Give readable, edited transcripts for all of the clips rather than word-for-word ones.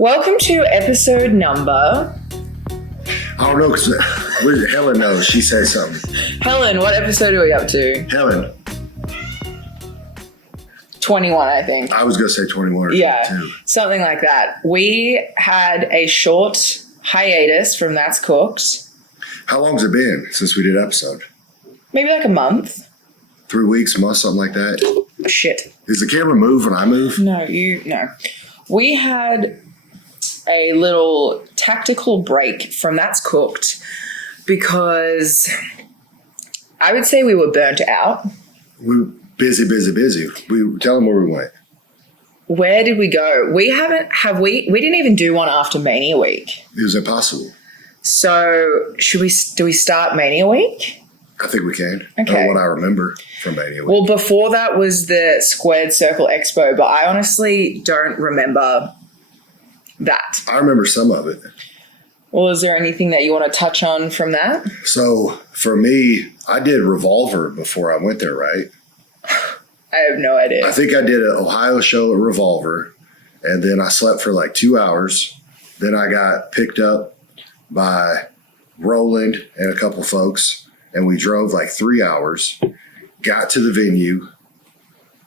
Welcome to episode number... I don't know, because Helen knows. She said something. Helen, what episode are we up to? Helen. 21, I think. I was going to say 21 or 22. Something like that. We had a short hiatus from That's Cooked. How long's it been since we did an episode? Maybe like a month. 3 weeks, a month, something like that? Oh, shit. Does the camera move when I move? No. We had a little tactical break from That's Cooked because I would say we were burnt out. We were busy. Tell them where we went. Where did we go? We didn't even do one after Mania week. It was impossible. So do we start Mania week? I think we can. Okay. What I remember from Mania week. Well, before that was the Squared Circle Expo, but I honestly don't remember that. I remember some of it. Well, is there anything that you want to touch on from that? So for me, I did Revolver before I went there, right? I have no idea. I think I did an Ohio show at Revolver, and then I slept for like 2 hours. Then I got picked up by Roland and a couple folks, and we drove like 3 hours, got to the venue.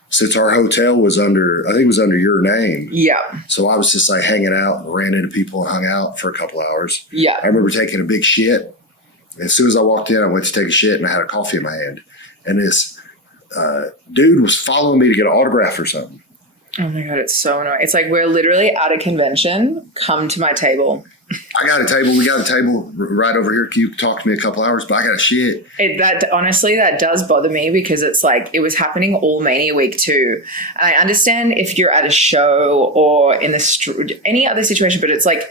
Since our hotel was under your name. Yeah. So I was just like hanging out, ran into people and hung out for a couple hours. Yeah. I remember taking a big shit. As soon as I walked in, I went to take a shit and I had a coffee in my hand. And this dude was following me to get an autograph or something. Oh my God, it's so annoying. It's like we're literally at a convention. Come to my table. I got a table. We got a table right over here. You can talk to me a couple hours, but I got a shit. Honestly, that does bother me because it's like it was happening all Mania week too. And I understand if you're at a show or in any other situation, but it's like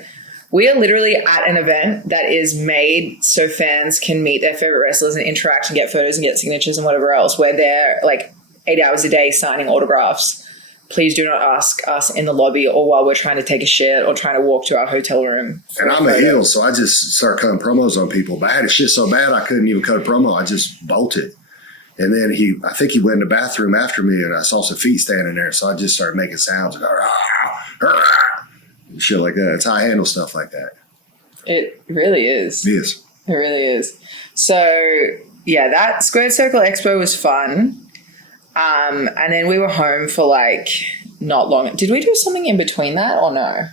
we are literally at an event that is made so fans can meet their favorite wrestlers and interact and get photos and get signatures and whatever else, where they're like 8 hours a day signing autographs. Please do not ask us in the lobby or while we're trying to take a shit or trying to walk to our hotel room. And I'm a heel, so I just started cutting promos on people. But I had a shit so bad I couldn't even cut a promo. I just bolted. And then I think he went in the bathroom after me, and I saw some feet standing there. So I just started making sounds and shit like that. That's how I handle stuff like that. It really is. Yes. It really is. So, yeah, that Squared Circle Expo was fun. And then we were home for like not long. Did we do something in between that or no?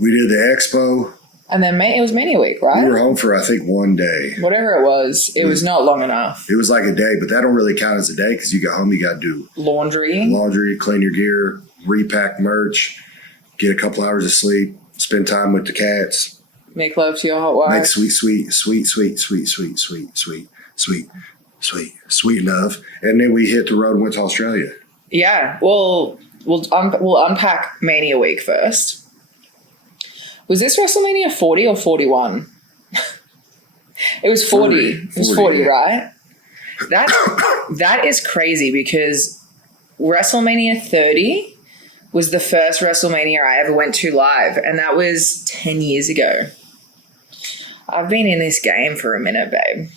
We did the expo. And then it was Mania week, right? We were home for, I think, 1 day. Whatever it was not long enough. It was like a day, but that don't really count as a day because you got home, you got to do laundry, clean your gear, repack merch, get a couple hours of sleep, spend time with the cats. Make love to your hot wife. Make sweet love. And then we hit the road and went to Australia. Yeah. Well, we'll unpack Mania week first. Was this WrestleMania 40 or 41? It was 40. It was 40, yeah. Right? That is crazy because WrestleMania 30 was the first WrestleMania I ever went to live, and that was 10 years ago. I've been in this game for a minute, babe.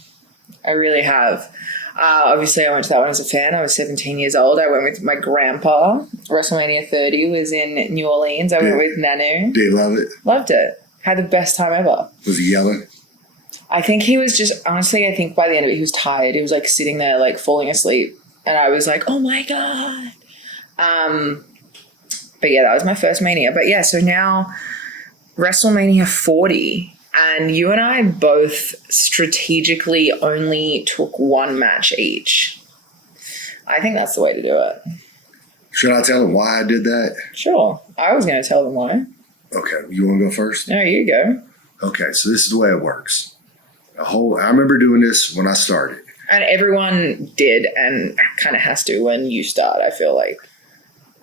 I really have. Obviously, I went to that one as a fan. I was 17 years old. I went with my grandpa. WrestleMania 30 was in New Orleans. I went with Nanu. Did you love it? Loved it. Had the best time ever. Was he yelling? I think he was just, honestly, I think by the end of it, he was tired. He was like sitting there, like falling asleep. And I was like, oh my God. But yeah, that was my first Mania. But yeah, so now WrestleMania 40. And you and I both strategically only took one match each. I think that's the way to do it. Should I tell them why I did that? Sure. I was going to tell them why. Okay. You want to go first? No, you go. Okay. So this is the way it works. I remember doing this when I started. And everyone did and kind of has to when you start, I feel like.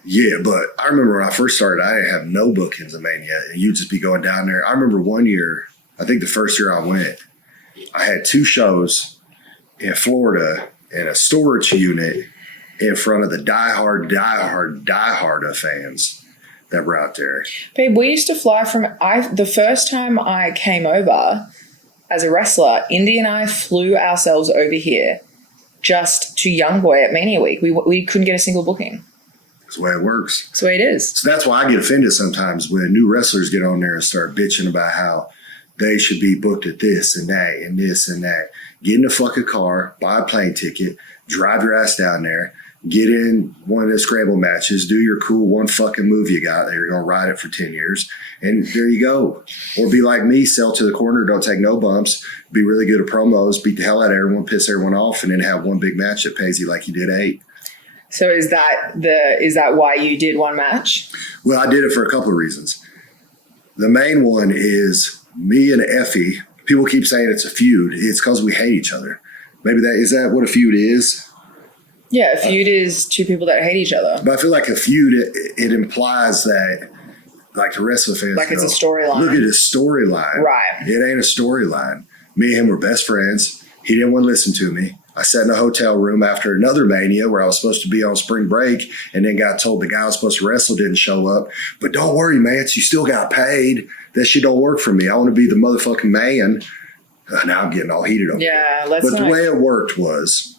Yeah, but I remember when I first started, I didn't have no bookings of Mania. And you'd just be going down there. I remember one year, I think the first year I went, I had 2 shows in Florida in a storage unit in front of the diehard of fans that were out there. Babe, we used to fly from the first time I came over as a wrestler, Indy and I flew ourselves over here just to Young Boy at Mania Week. We couldn't get a single booking. That's the way it works. That's the way it is. So that's why I get offended sometimes when new wrestlers get on there and start bitching about how they should be booked at this and that and this and that. Get in a fucking car, buy a plane ticket, drive your ass down there, get in one of the scramble matches, do your cool one fucking move you got that you're going to ride it for 10 years, and there you go. Or be like me, sell to the corner, don't take no bumps, be really good at promos, beat the hell out of everyone, piss everyone off, and then have one big match that pays you like you did 8. So is that why you did one match? Well, I did it for a couple of reasons. The main one is me and Effie. People keep saying it's a feud. It's because we hate each other. Maybe is that what a feud is? Yeah, a feud is two people that hate each other. But I feel like a feud, it implies that, like the wrestling fans, like it's a storyline. Look at his storyline. Right. It ain't a storyline. Me and him were best friends. He didn't want to listen to me. I sat in a hotel room after another Mania where I was supposed to be on spring break and then got told the guy I was supposed to wrestle didn't show up. But don't worry, Mance, you still got paid. That shit don't work for me. I want to be the motherfucking man. Now I'm getting all heated over it. Yeah, But the way it worked was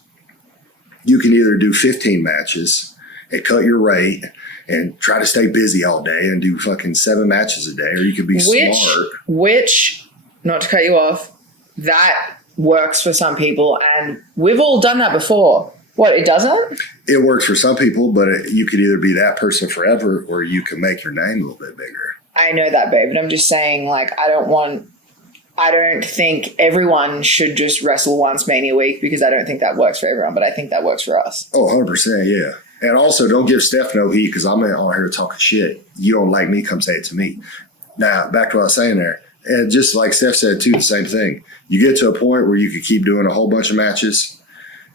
you can either do 15 matches and cut your rate and try to stay busy all day and do fucking 7 matches a day, or you could be smart. Which, not to cut you off, that works for some people, and we've all done that before. What, it doesn't? It works for some people, but you could either be that person forever or you can make your name a little bit bigger. I know that, babe, but I'm just saying, like, I don't think everyone should just wrestle once Mania week, because I don't think that works for everyone, but I think that works for us. Oh, 100%, yeah. And also, don't give Steph no heat, because I'm on here talking shit. You don't like me, come say it to me. Now, back to what I was saying there. And just like Steph said, too, the same thing. You get to a point where you could keep doing a whole bunch of matches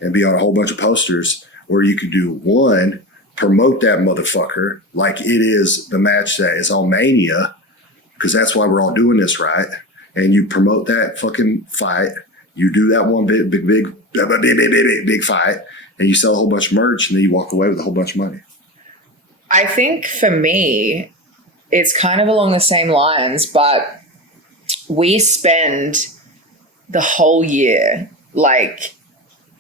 and be on a whole bunch of posters, or you could do one, promote that motherfucker like it is the match that is on Mania, because that's why we're all doing this, right? And you promote that fucking fight. You do that one big fight, and you sell a whole bunch of merch, and then you walk away with a whole bunch of money. I think for me, it's kind of along the same lines, but we spend the whole year like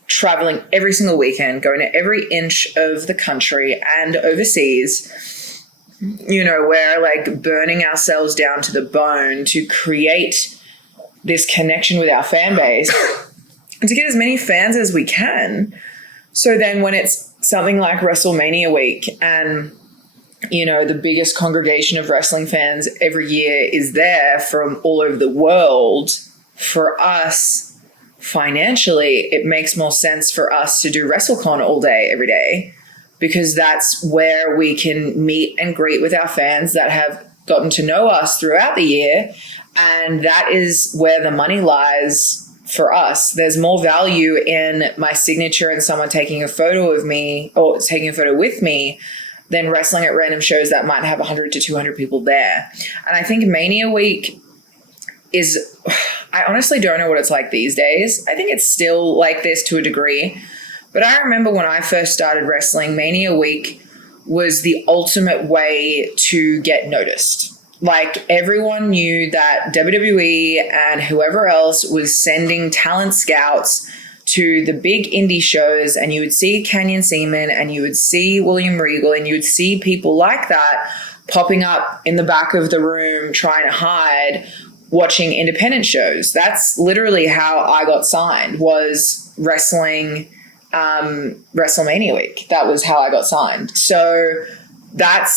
traveling every single weekend, going to every inch of the country and overseas. You know, we're like burning ourselves down to the bone to create this connection with our fan base and to get as many fans as we can. So then when it's something like WrestleMania week and, you know, the biggest congregation of wrestling fans every year is there from all over the world, for us, financially, it makes more sense for us to do WrestleCon all day, every day, because that's where we can meet and greet with our fans that have gotten to know us throughout the year. And that is where the money lies for us. There's more value in my signature and someone taking a photo of me or taking a photo with me than wrestling at random shows that might have 100 to 200 people there. And I think Mania week is, I honestly don't know what it's like these days. I think it's still like this to a degree. But I remember when I first started wrestling, Mania week was the ultimate way to get noticed. Like, everyone knew that WWE and whoever else was sending talent scouts to the big indie shows, and you would see Canyon Seaman and you would see William Regal and you would see people like that popping up in the back of the room trying to hide, watching independent shows. That's literally how I got signed, was wrestling WrestleMania week. That was how I got signed. So that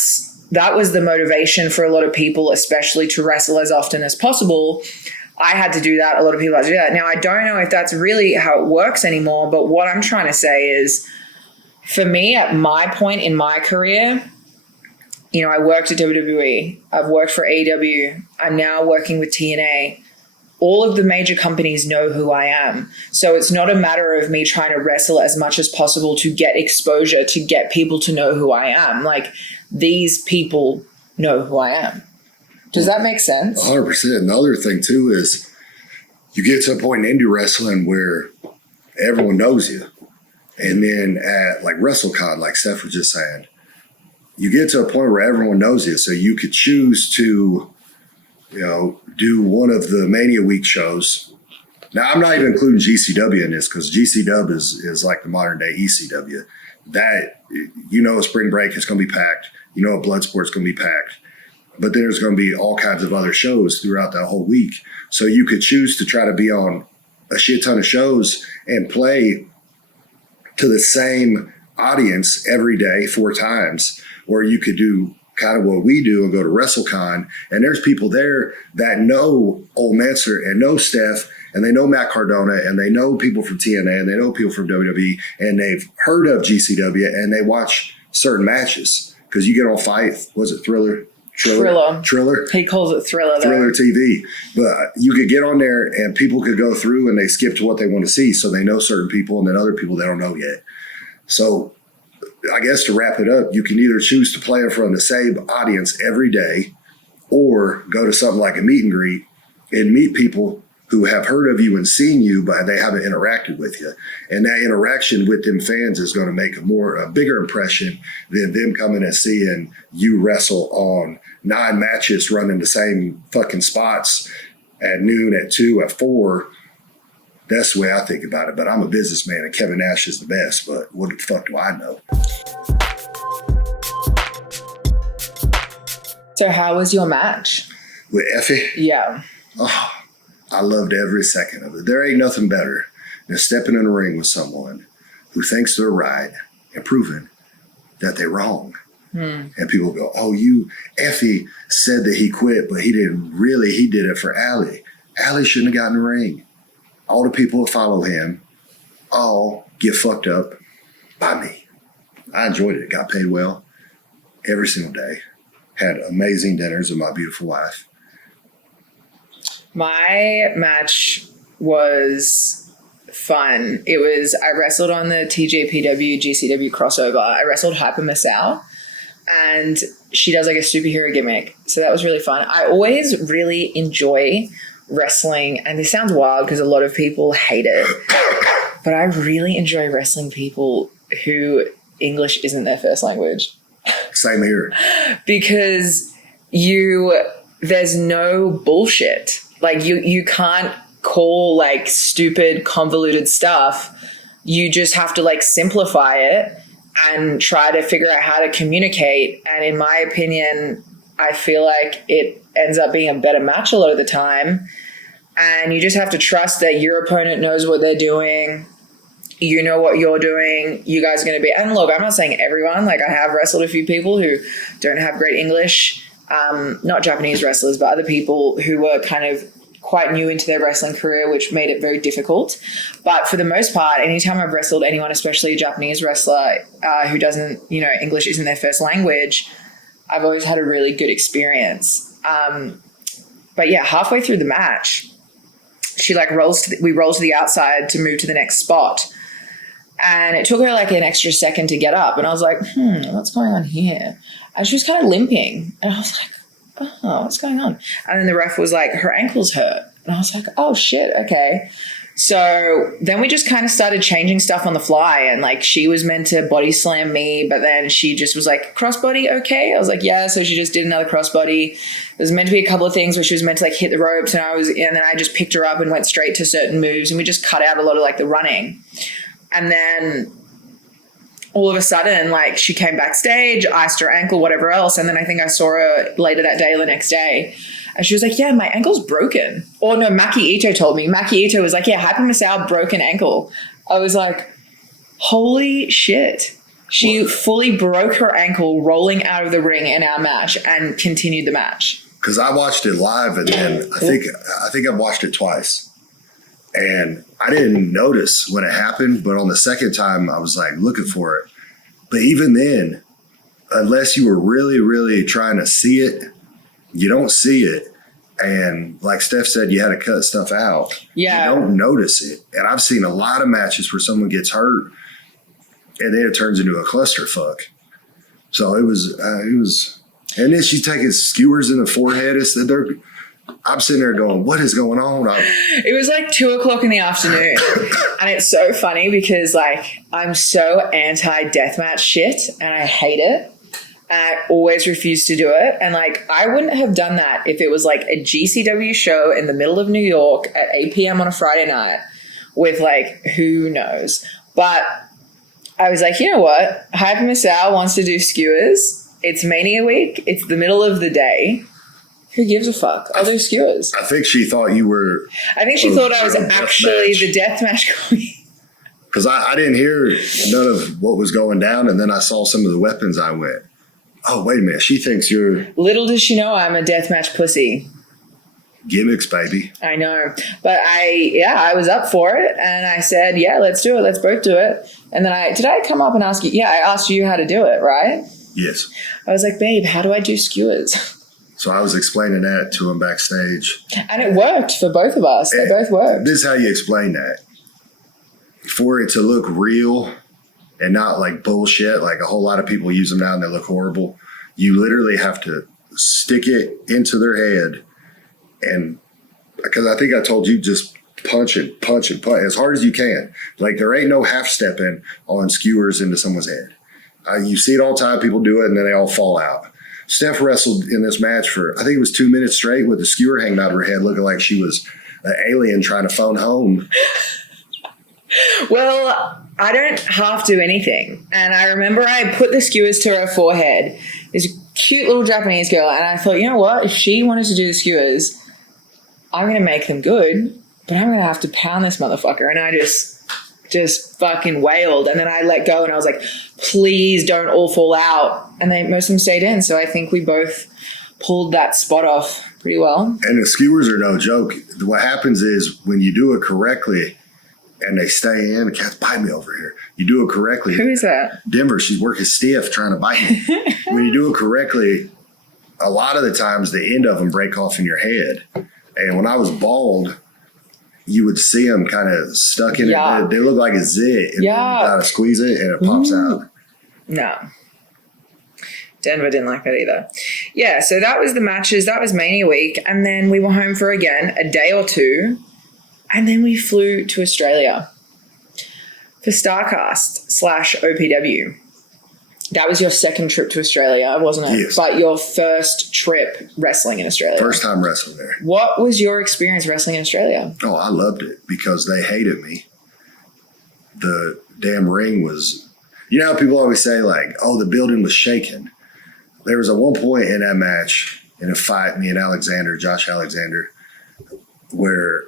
was the motivation for a lot of people, especially to wrestle as often as possible. I had to do that. A lot of people had to do that. Now, I don't know if that's really how it works anymore, but what I'm trying to say is, for me, at my point in my career, you know, I worked at WWE. I've worked for AEW. I'm now working with TNA. All of the major companies know who I am. So it's not a matter of me trying to wrestle as much as possible to get exposure, to get people to know who I am. Like, these people know who I am. Does that make sense? 100%. Another thing, too, is you get to a point in indie wrestling where everyone knows you. And then at, like, WrestleCon, like Steph was just saying, you get to a point where everyone knows you. So you could choose to, you know, do one of the Mania week shows. Now, I'm not even including GCW in this, because GCW is like the modern day ECW. that, spring break is going to be packed. Bloodsport's going to be packed. But there's going to be all kinds of other shows throughout that whole week. So you could choose to try to be on a shit ton of shows and play to the same audience every day 4 times, or you could do kind of what we do and go to WrestleCon, and there's people there that know Old Manser and know Steph, and they know Matt Cardona, and they know people from TNA, and they know people from WWE, and they've heard of GCW, and they watch certain matches because you get on Fight. Was it Thriller? Triller. He calls it Thriller. Thriller TV. But you could get on there and people could go through and they skip to what they want to see. So they know certain people and then other people they don't know yet. So I guess to wrap it up, you can either choose to play in front of the same audience every day or go to something like a meet and greet and meet people who have heard of you and seen you, but they haven't interacted with you. And that interaction with them fans is going to make a bigger impression than them coming and seeing you wrestle on 9 matches running the same fucking spots at noon, at 2, at 4. That's the way I think about it. But I'm a businessman and Kevin Nash is the best, but what the fuck do I know? So how was your match? With Effie? Yeah. Oh, I loved every second of it. There ain't nothing better than stepping in a ring with someone who thinks they're right and proving that they're wrong. And people go, oh, Effie said that he quit, but he didn't really. He did it for Allie. Allie shouldn't have gotten in the ring. All the people that follow him all get fucked up by me. I enjoyed it. Got paid well every single day. Had amazing dinners with my beautiful wife. My match was fun. I wrestled on the TJPW GCW crossover. I wrestled Hyper Masao, and she does like a superhero gimmick. So that was really fun. I always really enjoy wrestling, and this sounds wild because a lot of people hate it, but I really enjoy wrestling people who English isn't their first language. Same here. Because there's no bullshit. Like you can't call like stupid convoluted stuff. You just have to like simplify it and try to figure out how to communicate. And in my opinion, I feel like it ends up being a better match a lot of the time. And you just have to trust that your opponent knows what they're doing. You know what you're doing. You guys are going to be, and look, I'm not saying everyone, like I have wrestled a few people who don't have great English, not Japanese wrestlers, but other people who were kind of quite new into their wrestling career, which made it very difficult. But for the most part, anytime I've wrestled anyone, especially a Japanese wrestler who doesn't, English isn't their first language, I've always had a really good experience. But yeah, halfway through the match, she like we roll to the outside to move to the next spot. And it took her like an extra second to get up. And I was like, what's going on here? And she was kind of limping. And I was like, oh, what's going on? And then the ref was like, her ankle's hurt. And I was like, oh shit, okay. So then we just kind of started changing stuff on the fly. And like she was meant to body slam me, but then she just was like, crossbody, okay? I was like, yeah. So she just did another crossbody. There was meant to be a couple of things where she was meant to like hit the ropes, and then I just picked her up and went straight to certain moves, and we just cut out a lot of like the running. And then all of a sudden, like she came backstage, iced her ankle, whatever else. And then I think I saw her later that day or the next day. And she was like, yeah, my ankle's broken. Or no, Maki Ito told me. Maki Ito was like, yeah, Hyper Masao broken ankle. I was like, holy shit. She fully broke her ankle rolling out of the ring in our match and continued the match. Because I watched it live, and then I think I've watched it twice. And I didn't notice when it happened, but on the second time, I was like looking for it. But even then, unless you were really, really trying to see it, you don't see it. And like Steph said, you had to cut stuff out. Yeah. You don't notice it. And I've seen a lot of matches where someone gets hurt and then it turns into a clusterfuck. So it was, and then she's taking skewers in the forehead. I'm sitting there going, what is going on? It was like 2:00 in the afternoon. And it's so funny because like I'm so anti-deathmatch shit and I hate it. And I always refuse to do it. And like I wouldn't have done that if it was like a GCW show in the middle of New York at 8 p.m. on a Friday night with like who knows. But I was like, you know what? Hyper Miss Al wants to do skewers. It's Mania week. It's the middle of the day. Who gives a fuck? I'll do skewers. I think she thought you were. I think she thought I was actually the deathmatch queen. Because I didn't hear none of what was going down, and then I saw some of the weapons. I went, oh, wait a minute. She thinks you're... Little does she know I'm a deathmatch pussy. Gimmicks, baby. I know. But I was up for it, and I said, yeah, let's do it. Let's both do it. And then did I come up and ask you? Yeah, I asked you how to do it, right? Yes. I was like, babe, how do I do skewers? So I was explaining that to him backstage. And it worked for both of us. They both worked. This is how you explain that. For it to look real and not like bullshit, like a whole lot of people use them now and they look horrible, you literally have to stick it into their head. And because I think I told you, just punch and punch and punch as hard as you can. Like there ain't no half stepping on skewers into someone's head. You see it all the time. People do it and then they all fall out. Steph wrestled in this match for, I think it was 2 minutes straight with the skewer hanging out of her head, looking like she was an alien trying to phone home. Well, I don't half do anything. And I remember I put the skewers to her forehead. This cute little Japanese girl. And I thought, you know what? If she wanted to do the skewers, I'm going to make them good, but I'm going to have to pound this motherfucker. And I just fucking wailed. And then I let go and I was like, please don't all fall out. And most of them stayed in. So I think we both pulled that spot off pretty well. And the skewers are no joke. What happens is when you do it correctly and they stay in, the cat's biting me over here. You do it correctly. Who is that? Denver. She's working stiff trying to bite me. When you do it correctly, a lot of the times the end of them break off in your head. And when I was bald, you would see them kind of stuck in it. They look like a zit. And you got to squeeze it and it pops out. No. Denver didn't like that either. Yeah, so that was the matches. That was Mania week. And then we were home for, again, a day or two. And then we flew to Australia for StarCast/OPW. That was your second trip to Australia, wasn't it? Yes. But your first trip wrestling in Australia. First time wrestling there. What was your experience wrestling in Australia? Oh, I loved it because they hated me. The damn ring was, you know how people always say like, oh, the building was shaking. There was at one point in that match, in a fight, me and Josh Alexander, where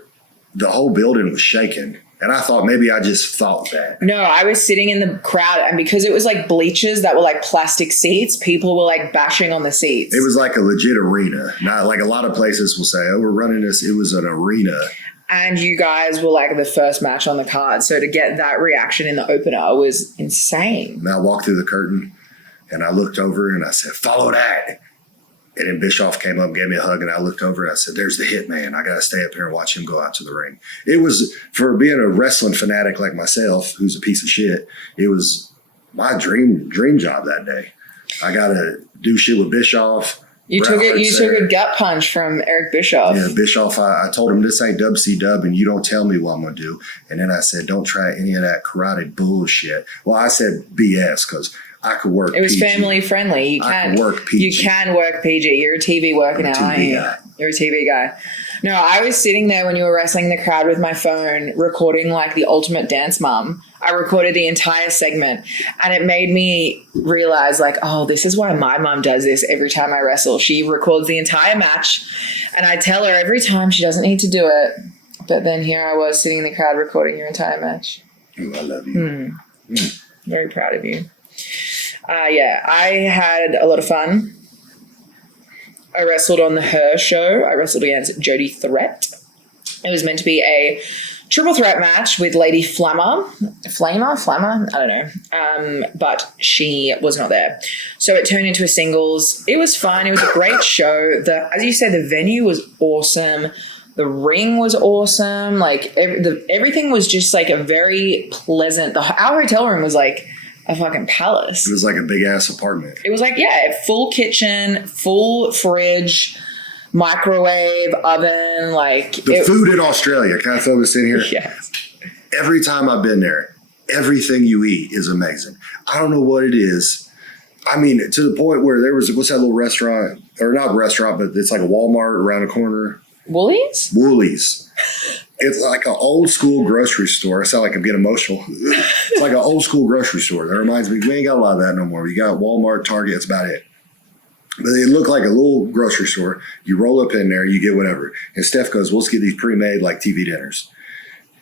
the whole building was shaking. And I thought maybe I just thought that. No, I was sitting in the crowd, and because it was like bleachers that were like plastic seats, people were like bashing on the seats. It was like a legit arena. Not like a lot of places will say, oh, we're running this. It was an arena. And you guys were like the first match on the card. So to get that reaction in the opener was insane. And I walked through the curtain and I looked over and I said, follow that. And then Bischoff came up, gave me a hug, and I looked over and I said, there's the hitman. I got to stay up here and watch him go out to the ring. It was, for being a wrestling fanatic like myself, who's a piece of shit, it was my dream job that day. I got to do shit with Bischoff. You took a gut punch from Eric Bischoff. Yeah, Bischoff, I told him this ain't WCW and you don't tell me what I'm going to do. And then I said, don't try any of that karate bullshit. Well, I said BS because I could work PG. It was family friendly. You can work PG. You can work PG. You're a TV worker now, aren't you? You're a TV guy. No, I was sitting there when you were wrestling the crowd with my phone, recording like the ultimate dance mom. I recorded the entire segment, and it made me realize like, oh, this is why my mom does this every time I wrestle. She records the entire match, and I tell her every time she doesn't need to do it. But then here I was sitting in the crowd recording your entire match. Ooh, I love you. Very proud of you. Yeah, I had a lot of fun. I wrestled on the Her show. I wrestled against Jody Threat. It was meant to be a triple threat match with Lady Flammer. Flammer? I don't know. But she was not there. So it turned into a singles. It was fun. It was a great show. As you said, the venue was awesome. The ring was awesome. Like everything was just like a very pleasant. Our hotel room was like a fucking palace. It was like a big ass apartment. It was like, yeah, full kitchen, full fridge, microwave, oven, like the food in Australia. Can I throw this in here? Yes. Every time I've been there, everything you eat is amazing. I don't know what it is. I mean, to the point where there was, what's that little restaurant, or not restaurant, but it's like a Walmart around the corner. Woolies? Woolies. It's like an old school grocery store. I sound like I'm getting emotional. It's like an old school grocery store. That reminds me, we ain't got a lot of that no more. You got Walmart, Target, that's about it. But it looked like a little grocery store. You roll up in there, you get whatever. And Steph goes, well, let's get these pre-made like TV dinners.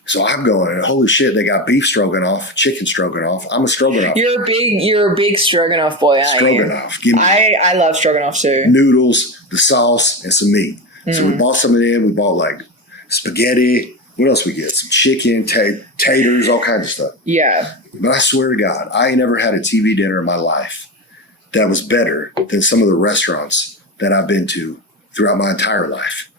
So I'm going, holy shit, they got beef stroganoff, chicken stroganoff. I'm a stroganoff. You're a big stroganoff boy, aren't Stroganoff. you? I love stroganoff too. Noodles, the sauce, and some meat. So we bought some of them. We bought like spaghetti. What else we get? Some chicken, taters, all kinds of stuff. Yeah. But I swear to God, I ain't never had a TV dinner in my life that was better than some of the restaurants that I've been to throughout my entire life.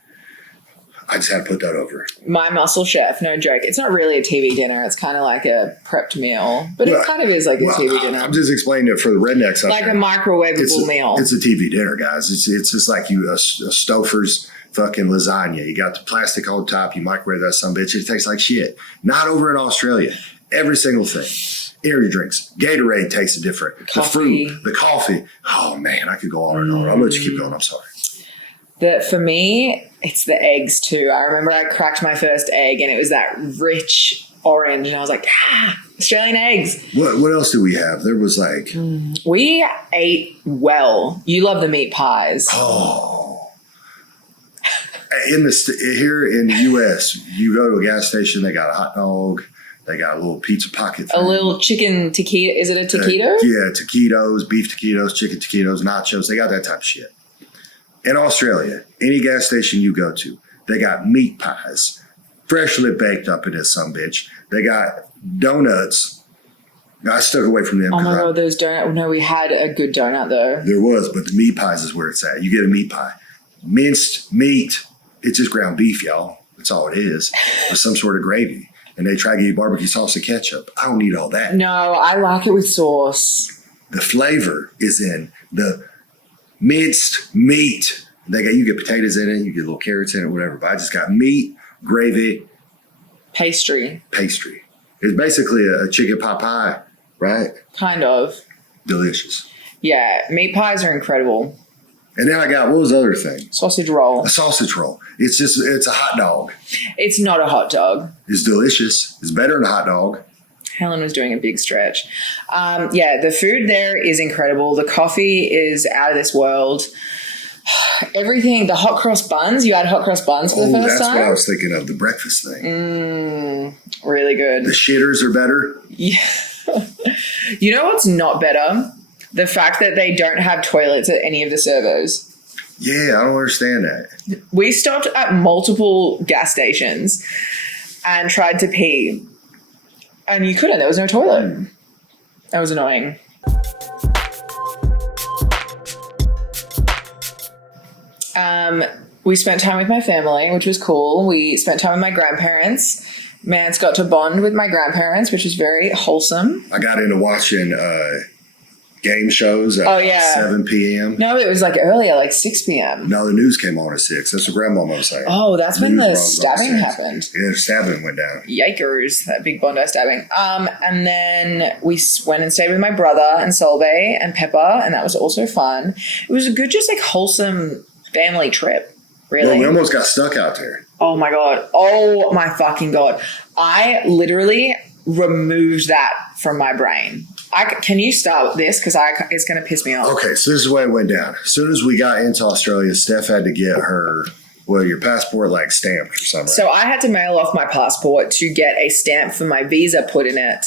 I just had to put that over. My Muscle Chef, no joke. It's not really a TV dinner. It's kind of like a prepped meal, but it kind of is like a TV dinner. I'm just explaining it for the rednecks out like there. a microwavable meal. It's a TV dinner, guys. It's just like a Stouffer's fucking lasagna. You got the plastic on top. You microwave that son of a bitch. It tastes like shit. Not over in Australia. Every single thing. Energy drinks. Gatorade tastes different. Coffee. The fruit. The coffee. Oh, man. I could go on and on. I'll let you keep going. I'm sorry. For me, it's the eggs too. I remember I cracked my first egg and it was that rich orange and I was like, Australian eggs. What else do we have? There was like... We ate well. You love the meat pies. Oh. Here in the U.S., you go to a gas station, they got a hot dog, they got a little pizza pocket thing. A little chicken taquito. Is it a taquito? Yeah, taquitos, beef taquitos, chicken taquitos, nachos. They got that type of shit. In Australia, any gas station you go to, they got meat pies, freshly baked up in this sumbitch. They got donuts. I stuck away from them. Oh my God, those donuts. No, we had a good donut though. There was, but the meat pies is where it's at. You get a meat pie. Minced meat. It's just ground beef, y'all. That's all it is. With some sort of gravy. And they try to give you barbecue sauce and ketchup. I don't need all that. No, I like it with sauce. The flavor is in the minced meat. You get potatoes in it, you get little carrots in it, whatever. But I just got meat, gravy, pastry. It's basically a chicken pot pie, right? Kind of. Delicious. Yeah, meat pies are incredible. And then I got, what was the other thing? Sausage roll. A sausage roll. It's a hot dog. It's not a hot dog. It's delicious. It's better than a hot dog. Helen was doing a big stretch. The food there is incredible. The coffee is out of this world. Everything, the hot cross buns. You had hot cross buns for the first time? That's what I was thinking of, the breakfast thing. Really good. The shitters are better. Yeah. You know what's not better? The fact that they don't have toilets at any of the servos. Yeah, I don't understand that. We stopped at multiple gas stations and tried to pee. And you couldn't. There was no toilet. That was annoying. We spent time with my family, which was cool. We spent time with my grandparents. Mance got to bond with my grandparents, which was very wholesome. I got into watching game shows at 7 p.m. No, it was like earlier, like 6 p.m. No, the news came on at 6. That's what Grandmama was saying. Oh, that's when the stabbing happened. Yeah, the stabbing went down. Yikers, that big Bondi stabbing. And then we went and stayed with my brother and Solveig and Pepper, and that was also fun. It was a good, just like wholesome family trip, really. Well, we almost got stuck out there. Oh my God. Oh my fucking God. I literally removed that from my brain. Can you start this? Because it's going to piss me off. Okay, so this is the way it went down. As soon as we got into Australia, Steph had to get your passport like stamped or something. So I had to mail off my passport to get a stamp for my visa put in it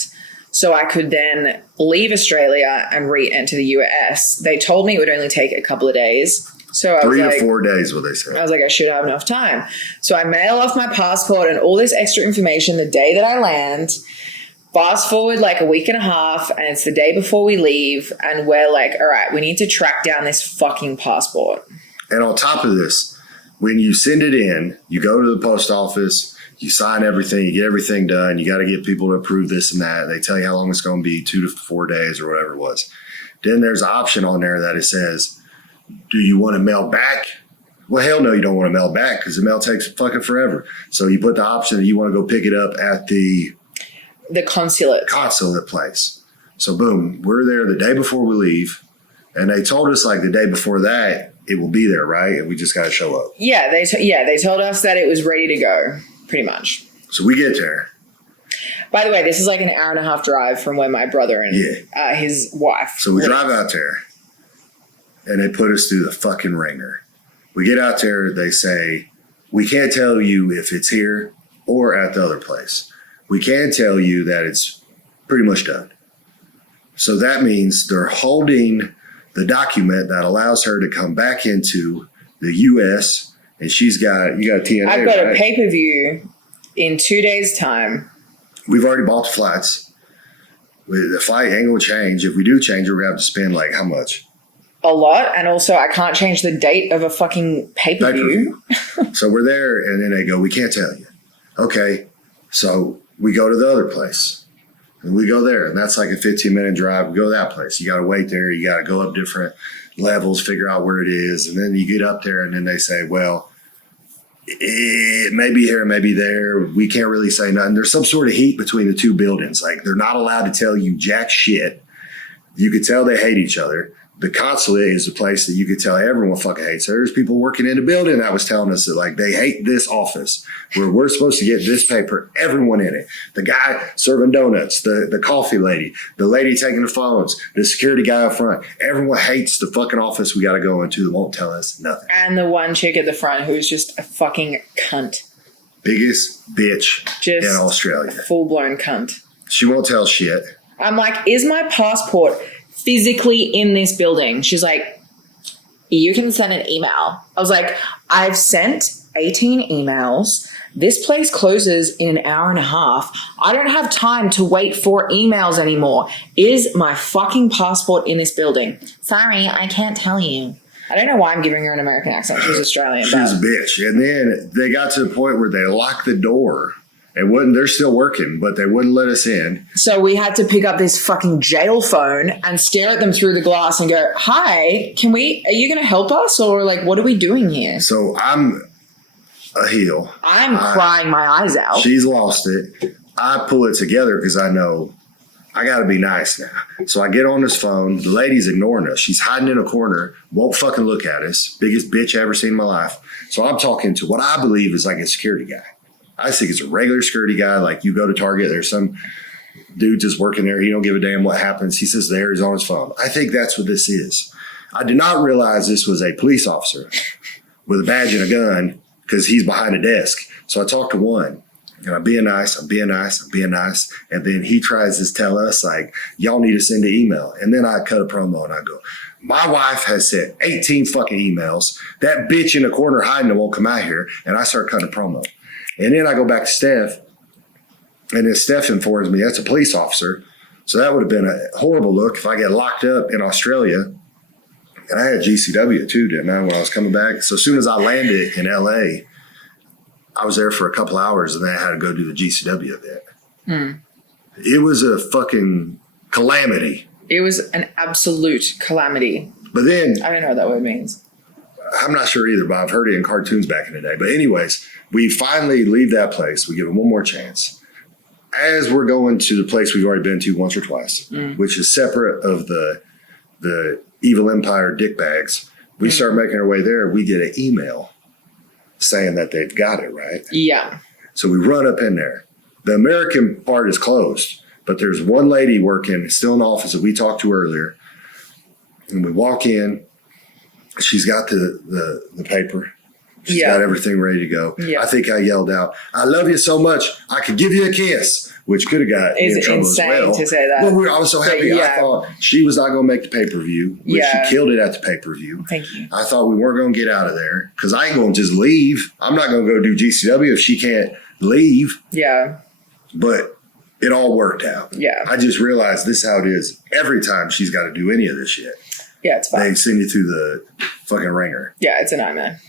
so I could then leave Australia and re-enter the US. They told me it would only take a couple of days. So I 3 was to 4 days, what they said. I was like, I should have enough time. So I mail off my passport and all this extra information the day that I land. Fast forward like a week and a half, and it's the day before we leave, and we're like, all right, we need to track down this fucking passport. And on top of this, when you send it in, you go to the post office, you sign everything, you get everything done, you got to get people to approve this and that. They tell you how long it's going to be, 2 to 4 days or whatever it was. Then there's an option on there that it says, do you want to mail back? Well, hell no, you don't want to mail back because the mail takes fucking forever. So you put the option that you want to go pick it up at the consulate place. So boom, we're there the day before we leave, and they told us like the day before that it will be there, right? And we just got to show up. Yeah, they told us that it was ready to go. pretty much. So we get there. By the way, this is like an hour and a half drive from where my brother and his wife. So we drive out there, and they put us through the fucking ringer. We get out there, they say, we can't tell you if it's here or at the other place. We can tell you that it's pretty much done. So that means they're holding the document that allows her to come back into the U.S. and you got TNA. I've got a pay-per-view in 2 days' time. We've already bought the flights. The flight ain't going to change. If we do change it, we're going to have to spend like how much? A lot. And also I can't change the date of a fucking pay-per-view. So we're there and then they go, we can't tell you. Okay. So we go to the other place. And we go there, and that's like a 15-minute drive. We go to that place. You got to wait there. You got to go up different levels, figure out where it is. And then you get up there, and then they say, well, it may be here, maybe there. We can't really say nothing. There's some sort of heat between the two buildings. Like, they're not allowed to tell you jack shit. You could tell they hate each other. The consulate is a place that you could tell everyone fucking hates. There's people working in the building that was telling us that like they hate this office where we're supposed to get this paper, everyone in it. The guy serving donuts, the coffee lady, the lady taking the phones, the security guy up front. Everyone hates the fucking office we got to go into that won't tell us nothing. And the one chick at the front who's just a fucking cunt. Biggest bitch in Australia. Full-blown cunt. She won't tell shit. I'm like, is my passport physically in this building? She's like, you can send an email. I was like, I've sent 18 emails. This place closes in an hour and a half. I don't have time to wait for emails anymore. Is my fucking passport in this building? Sorry, I can't tell you. I don't know why I'm giving her an American accent. She's Australian. She's a bitch. And then they got to the point where they locked the door. They're still working, but they wouldn't let us in. So we had to pick up this fucking jail phone and stare at them through the glass and go, hi, are you going to help us? Or like, what are we doing here? So I'm a heel. I'm crying my eyes out. She's lost it. I pull it together because I know I got to be nice now. So I get on this phone. The lady's ignoring us. She's hiding in a corner, won't fucking look at us. Biggest bitch I ever seen in my life. So I'm talking to what I believe is like a security guy. I think it's a regular security guy. Like you go to Target, there's some dude just working there. He don't give a damn what happens. He sits there, he's on his phone. I think that's what this is. I did not realize this was a police officer with a badge and a gun because he's behind a desk. So I talked to one and I'm being nice. And then he tries to tell us like, y'all need to send an email. And then I cut a promo and I go, my wife has sent 18 fucking emails. That bitch in the corner hiding won't come out here. And I start cutting a promo. And then I go back to Steph, and then Steph informs me that's a police officer. So that would have been a horrible look if I get locked up in Australia. And I had GCW too, didn't I, when I was coming back? So as soon as I landed in LA, I was there for a couple hours, and then I had to go do the GCW event. It was a fucking calamity. It was an absolute calamity. But then I don't know what that word means. I'm not sure either, but I've heard it in cartoons back in the day. But anyways, we finally leave that place. We give them one more chance. As we're going to the place we've already been to once or twice, which is separate of the Evil Empire dickbags, we start making our way there. We get an email saying that they've got it, right? Yeah. So we run up in there. The American part is closed, but there's one lady working still in the office that we talked to earlier. And we walk in. She's got the paper. She's got everything ready to go. Yeah. I think I yelled out, I love you so much, I could give you a kiss, which could have got me in trouble as well. It's insane to say that. Well, I was so happy. I thought she was not going to make the pay-per-view, but she killed it at the pay-per-view. Thank you. I thought we weren't going to get out of there because I ain't going to just leave. I'm not going to go do GCW if she can't leave. Yeah. But it all worked out. Yeah. I just realized this is how it is every time she's got to do any of this shit. Yeah, it's fine. They send you through the fucking ringer. Yeah, it's a nightmare.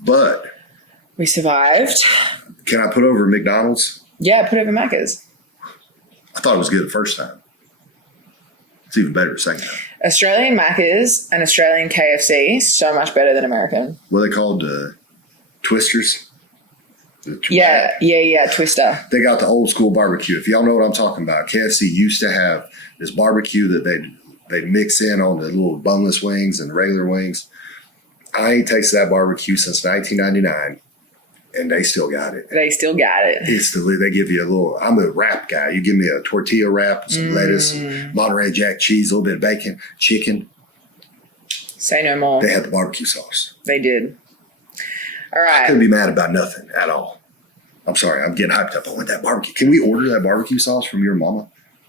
But we survived. Can I put over McDonald's? Yeah, put over Macca's. I thought it was good the first time. It's even better the second time. Australian Macca's and Australian KFC, so much better than American. What are they called? Twisters? Yeah, Twister. They got the old school barbecue. If y'all know what I'm talking about, KFC used to have this barbecue that they'd mix in on the little boneless wings and the regular wings. I ain't tasted that barbecue since 1999. and they still got it. They still got it. They give you a little, I'm a wrap guy. You give me a tortilla wrap, some lettuce, Monterey Jack cheese, a little bit of bacon, chicken. Say no more. They had the barbecue sauce. They did. All right. I couldn't be mad about nothing at all. I'm sorry. I'm getting hyped up. I want that barbecue. Can we order that barbecue sauce from your mama?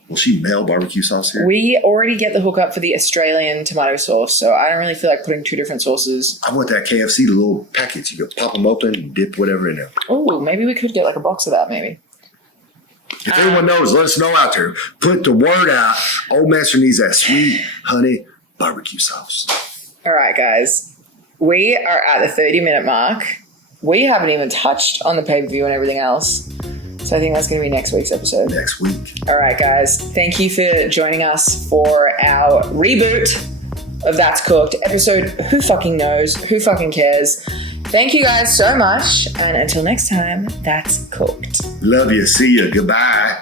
Will she mail barbecue sauce here? We already get the hookup for the Australian tomato sauce, so I don't really feel like putting two different sauces. I want that KFC, the little packets. You go pop them open and dip whatever in there. Oh, maybe we could get like a box of that, maybe. If anyone knows, let us know out there. Put the word out. Old Master needs that sweet honey barbecue sauce. All right, guys. We are at the 30-minute mark. We haven't even touched on the pay-per-view and everything else. So I think that's going to be next week's episode. Next week. All right, guys. Thank you for joining us for our reboot of That's Cooked. Episode Who Fucking Knows? Who Fucking Cares? Thank you guys so much. And until next time, That's Cooked. Love you. See you. Goodbye.